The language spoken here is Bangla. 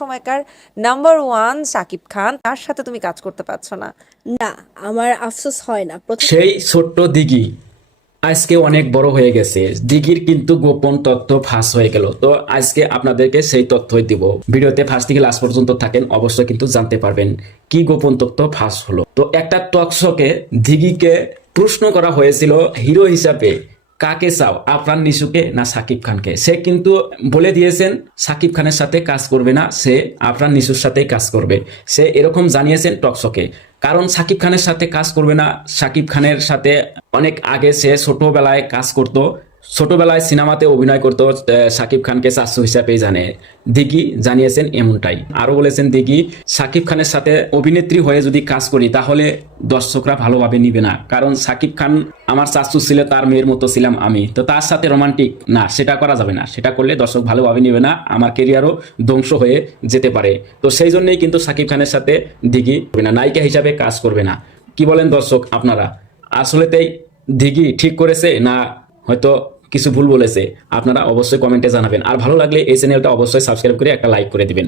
সময়কার নাম্বার ওয়ান সাকিব খান, তার সাথে তুমি কাজ করতে পারছো না। না, আমার আফসোস হয় না। সেই ছোট্ট দিঘি আজকে অনেক বড় হয়ে গেছে। দিঘির কিন্তু গোপন তথ্য ফাঁস হয়ে গেল। তো আজকে আপনাদেরকে সেই তথ্যই দিব। ভিডিওতে ফার্স্ট থেকে লাস্ট পর্যন্ত থাকেন, অবশ্যই কিন্তু জানতে পারবেন কি গোপন তথ্য ফাঁস হলো। তো একটা টক শোকে দিঘিকে প্রশ্ন করা হয়েছিল হিরো হিসাবে কাকে চাও, আফরান নিশুকে না সাকিব খানকে। সে কিন্তু বলে দিয়েছেন সাকিব খানের সাথে কাজ করবে না, সে আফরান নিশুর সাথেই কাজ করবে। সে এরকম জানিয়েছেন টকশকে। কারণ সাকিব খানের সাথে কাজ করবে না, সাকিব খানের সাথে অনেক আগে সে ছোটবেলায় কাজ করত, ছোটবেলায় সিনেমাতে অভিনয় করতো, সাকিব খানকে চাচু হিসাবেই জানে। দিঘি জানিয়েছেন এমনটাই। আরো বলেছেন দিঘি, সাকিব খানের সাথে অভিনেত্রী হয়ে যদি কাজ করি তাহলে দর্শকরা ভালোভাবে নিবে না, কারণ সাকিব খান আমার চাচু ছিল, তার মেয়ের মতো ছিলাম আমি, তো তার সাথে রোমান্টিক না, সেটা করা যাবে না। সেটা করলে দর্শক ভালোভাবে নিবে না, আমার কেরিয়ারও ধ্বংস হয়ে যেতে পারে। তো সেই জন্যই কিন্তু সাকিব খানের সাথে দিঘি নায়িকা হিসাবে কাজ করবে না। কি বলেন দর্শক আপনারা? আসলেতেই দিঘি ঠিক করেছে না হয়তো কিছু ভুল বলেছে? আপনারা অবশ্যই কমেন্টে জানাবেন। আর ভালো লাগলে এই চ্যানেলটা অবশ্যই সাবস্ক্রাইব করে একটা লাইক করে দিবেন।